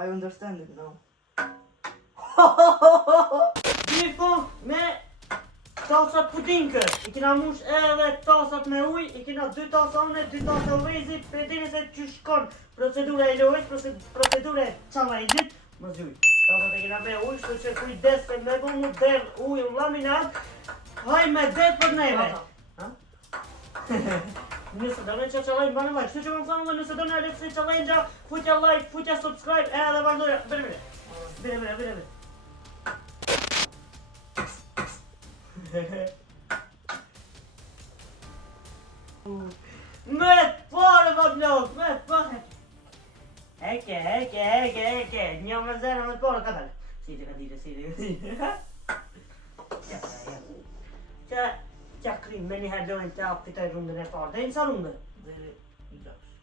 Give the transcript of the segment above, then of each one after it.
I understand it now. Bifon me tasat pudingë. I kena mush edhe tasat me ujë, i kena 2 tasa unë, 2 tasa uvezi, për dini se që shkon procedura e lojës, procedura e challenge-it, më zhuj. Tasat e kena me ujë, kështu që kujdes se me bu mu der ujë në laminat, haj me det për neve. Nëse do në që challenge bane like, kështu që më thonë nëse do në letësi challenge-a, futja like, futja subscribe, edhe vazhdoja, bire. Me pare vëblok, me pare. Heke, një me zero me pare, ka dalë. Si ka dile. Qa krim, me një herdohen të apitoj rundën e parë. Dhe në sa rundë?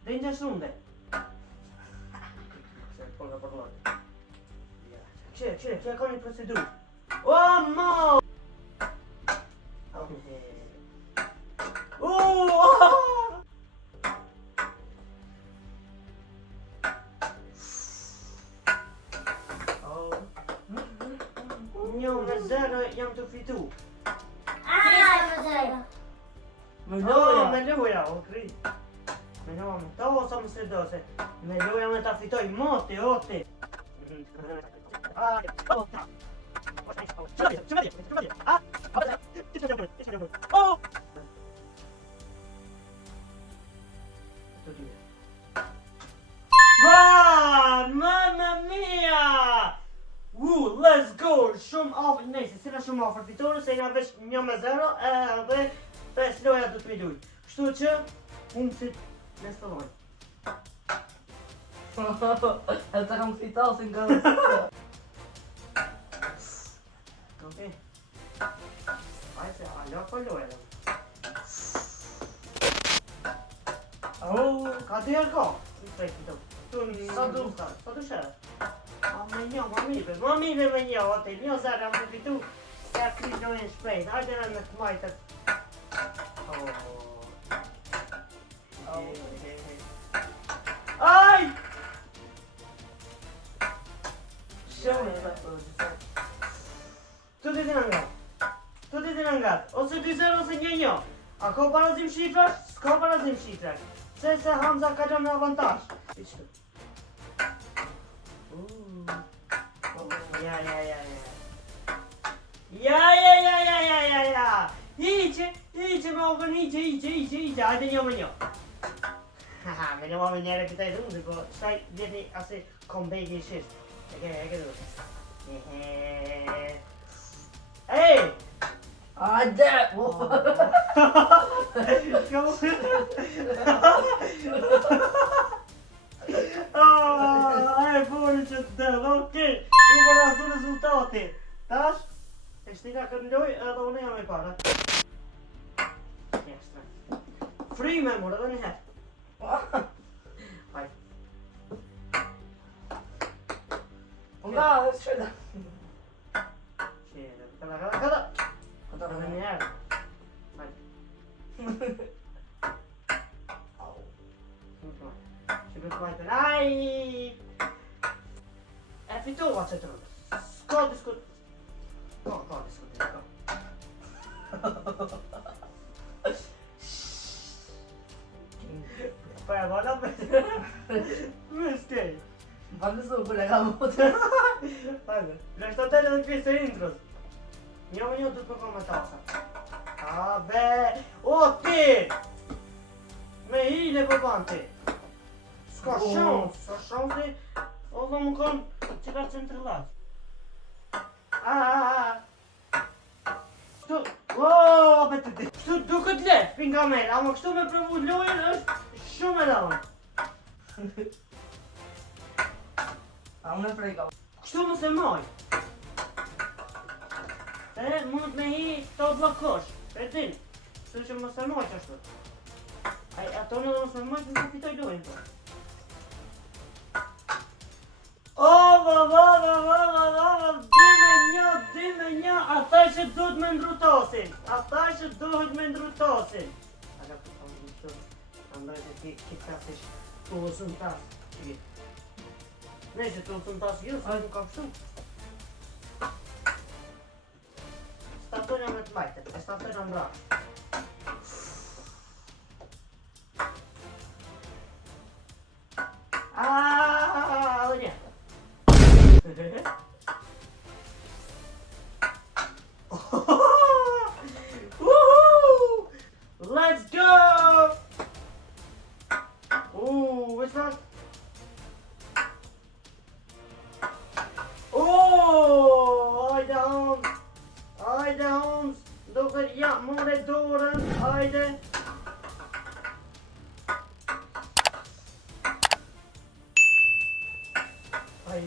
Dhe në qësh rundë? Qire, ka një procedur. O, mo! Një me zero jam të fitu. Me loja, o kri. Me loja me ta osa më se do se. Me loja me ta fitoj moti. Mamma mia! Let's go! Shumë afër, nejse, sina shumë afër fitore, se jena veç 1-0 edhe 5 loja du të mi dujt. Kështu që, punësit në stëllojnë. E të kam fitasin nga dhe. Ok. Aj se, alo për loja. Ka dy herë ka? Sa du shërë? Ma mirë me një, ote, 1-0 jam të fitu, se a kri lojën shpejt, hajde në të majtët. Aj! Shumë e të Tu ti në ngat, ose 2-0 ose 1-1. A ka parazim shifrash? S'ka parazim shifrash. Se Hamza ka gjë me avantash. Ja. Hiqe me ogën, hiqe, hajde 1-1. Haha, me në më njëre këtaj rundë, po qëtaj vjeti asi kombejki i shisht. Eke du. Ej! Ajde! Aj, bori që të dëllë, okej. U për asu rezultati. Tash, e shtika këndoj edhe unë jam e para. Jeshtë. Free me mërë edhe një herë. Hajde. Nga, dhe shqeda. Kada. Edhe një herë. Hajde. Që për të majtë. Aj! E fitova që të rëndë. S'ka diskut. Ka diskut. Pa e vana me skej. Pa nësu për e ka motë. Hajde. Lështë të tele dhe të pjesë e intros. Një du të përko me tasa. A be! O ti! Me hile për banë ti. S'ka shans ti. O dhe më konë që ka centrillat. Kështu duket let, pinga mele, ama kështu me provu lojën është shumë e lavën. A unë e prejka. Kështu më se moj. Mund me hi të blokosh, për din. Kështu që më se moj që ashtu. Ato në dhe më se moj që më fitoj lojën. Dime një, ata që duhet me ndrutosin. A ka përton në shumë. Andaj të ki krasish të usën tas. Ne që të të tasë ju, sa nuk kam shumë. Statojnë me të majte, e statojnë në mra. Dhe një. Let's go! Which one? Hajde Hans! Hajde Hans! Duke ja, more dorën, hajde! Aj...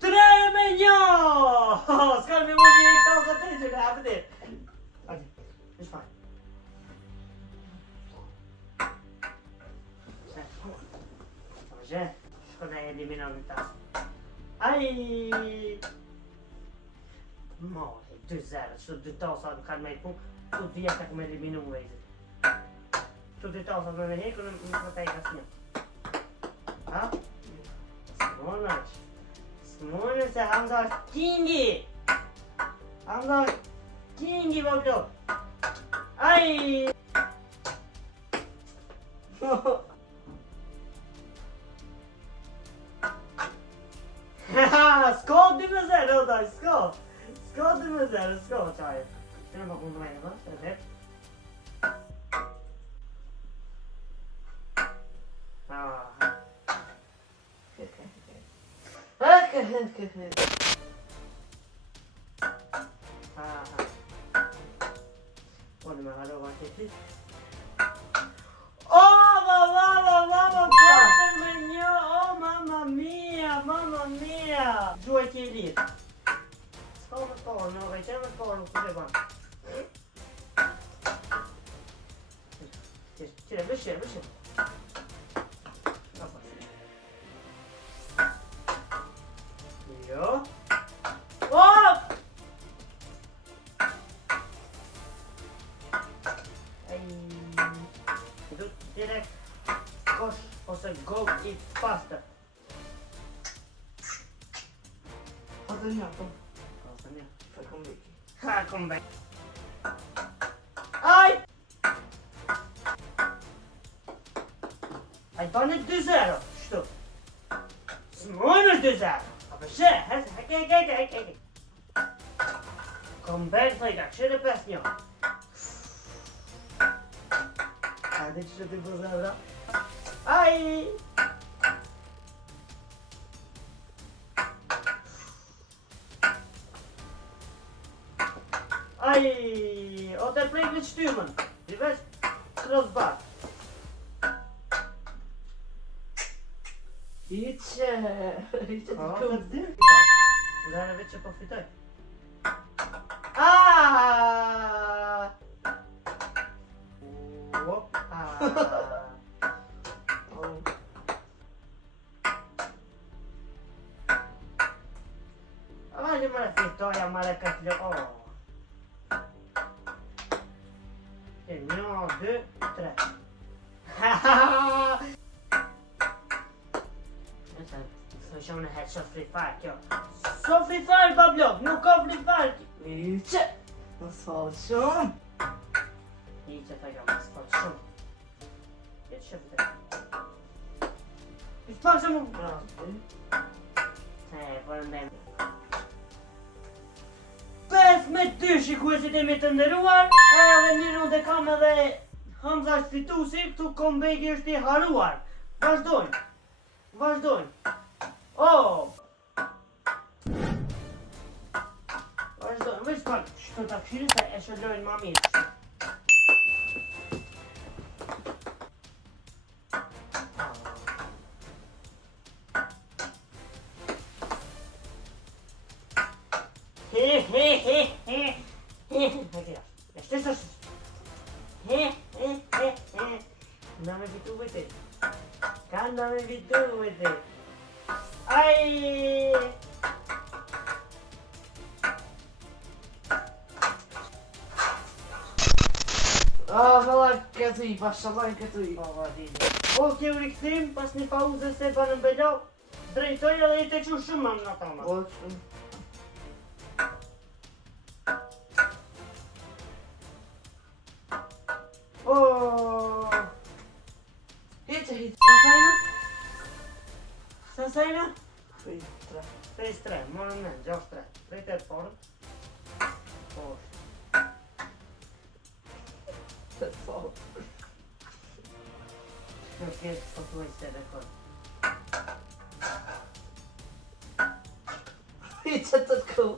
3-1! Ska me më një tasa të që në hapë dhe. Hajde, është fajn. Shko në eliminon në tasë. Aj! Mori, 2-0, që 2 tasa në kanë me i punë, tu dhja të këmë eliminu më vejzit. Tu 2 tasa me me heku në më të e ka së një. Ha? Smonësh. Smonësh se Hamza është kingi! Hamza është kingi, babdo! Aj! S'ka 2-0, daj, s'ka! S'ka 2-0, s'ka, qaje. Që në më këmë të mejnë, no? Që në të? Pone me halo va të ti. Mamma, 4-1, oh mamma mia! Gjuaj që i lirë. S'ka më të parë, në vej, që më të parë, nuk të të banë. Qire, vëshirë. Jo. Oh! Du direkt kosh ose gol I faster. Hajde një, kom. Ose një. Fa kom veki. Ha, kom back. Aj! Aj, bane 2-0. Shtu. S'mon është 2-0. Apo shë, heke. Kom back, thajka, këshire 5-1. Hajde që të bëzë, aj! Aj! O të prejkë në shtymën. I veç crossbar. Hiqe të O, kom. të dirë. Udare veç që po fitoj. Aaaa! Hajde më fitoja më këtë lë... E 1, 2, 3. Së shumë në hetë shumë Free Fire kjo. So Free Fire bablok, nuk ka Free Fire. Hiqe! Në sot shumë. Hiqe të jo, më s'fot shumë. Jetë shumë të. Ishtë pak se mu... Përëndem. 5-2 shikuesit e mi të ndëruar, edhe një rundë kam edhe Hamza është fitusi, këtu comeback-i është I haruar. Vazhdojnë. Oh! Vazhdojnë, veç pak, shtu të këshirë se e shëllojnë ma mirë. Este es así. No me pitu vete. Canda me pitu vete. Ay. Valla këtë i, mashallah këtë i. Po, vadile. Po, kjo rikëthim, pas një pauze se pa në mbelo, drejtoj edhe i të që shumë më në tama. Po, shumë. O, Hitë, hitë. sa sajna? 3. 5-3, morën në, 6-3. 3-8 porën. Po, Të falë. në kjetë së të se rekord. Hitë të këtë.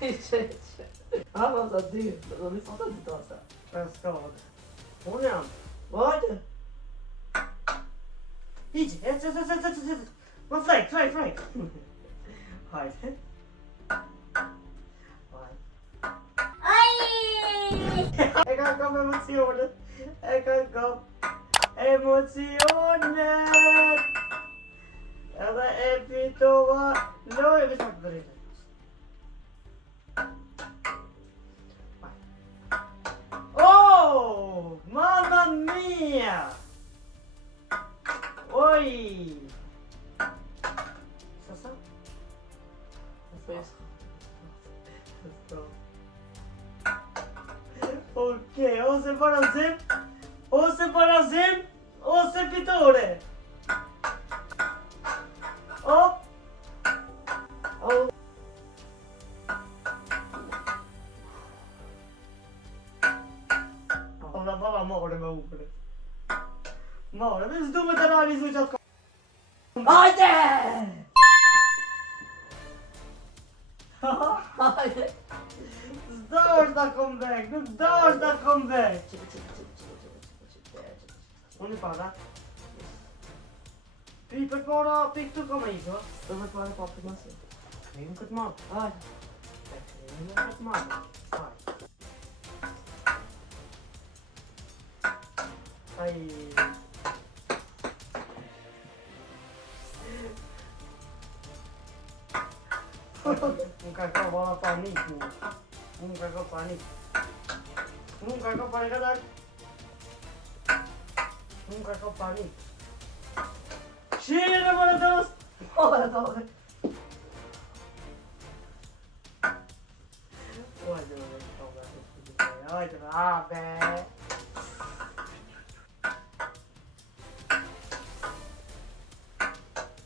Hitë. Ama za dy, do mi fata dy tasa. Për s'kod. Unë jam. Vajte. Iqë, e. Më frejk. Hajde. E ka kom emocionet. Edhe e fitova lojë. Vishma të drejtë. Oh, mamma mia! Oj! Sa? Okej, ose parazim, ose fitore. Op! Oh. Alla baba more me upre. More, dhe s'du me të analizu qatë ka. Hajde! Hajde! S'do është da comeback, nuk do është da comeback. Unë i para. Pi për para, pi këtu ka me iso. Do me pare pa për mësë. Krim këtë matë. Hajde! Krim këtë matë. Hajde. Ai. Unë ka ka bala panik mu. Unë ka ka panik. Unë ka ka panik atak. Unë ka ka panik. Shire në më në dos! Dole. Hajde më në të të hajde më abe.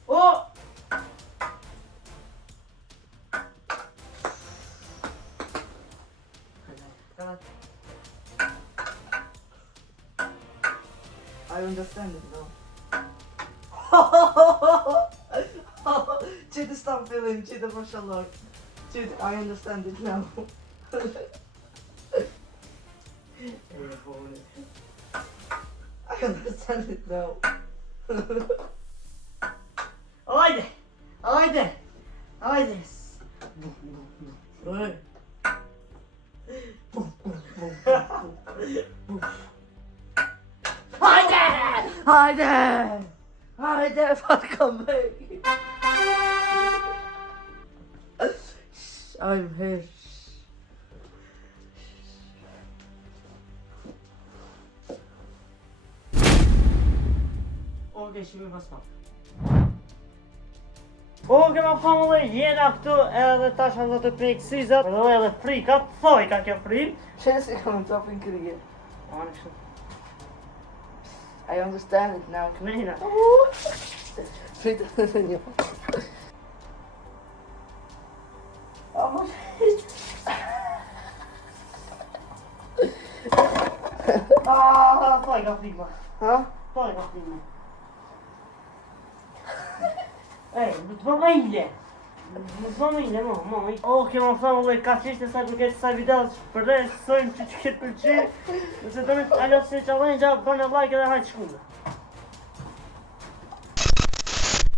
O! I understand it now. Qytë s'tam fillim, qytë mashallah. Qytë, I understand it now. I understand it now. Hajde! Hajde! Hajde! Oj. Hajde! Hajde, fuck me! I'm here. Okej, shimi pas pak. Okej, ma familje, jena këtu edhe tash do të prej kësizat edhe edhe frikat, thoj ka kjo frim. Känns det som en toppen kriget? Anë kështu. I understand it now. Knejna. Frida në një. Oh shit. Thoj ka frim, ma. Ha? Thoj ka frim, ma. Ej, në të familje. Në familje, mo. Okej, ma familje, ka qishtë sa përket sa videos për dhe, sojmë që këtë pëlqy. Nëse do në të alot se challenge, bënë like edhe hajtë shkullë.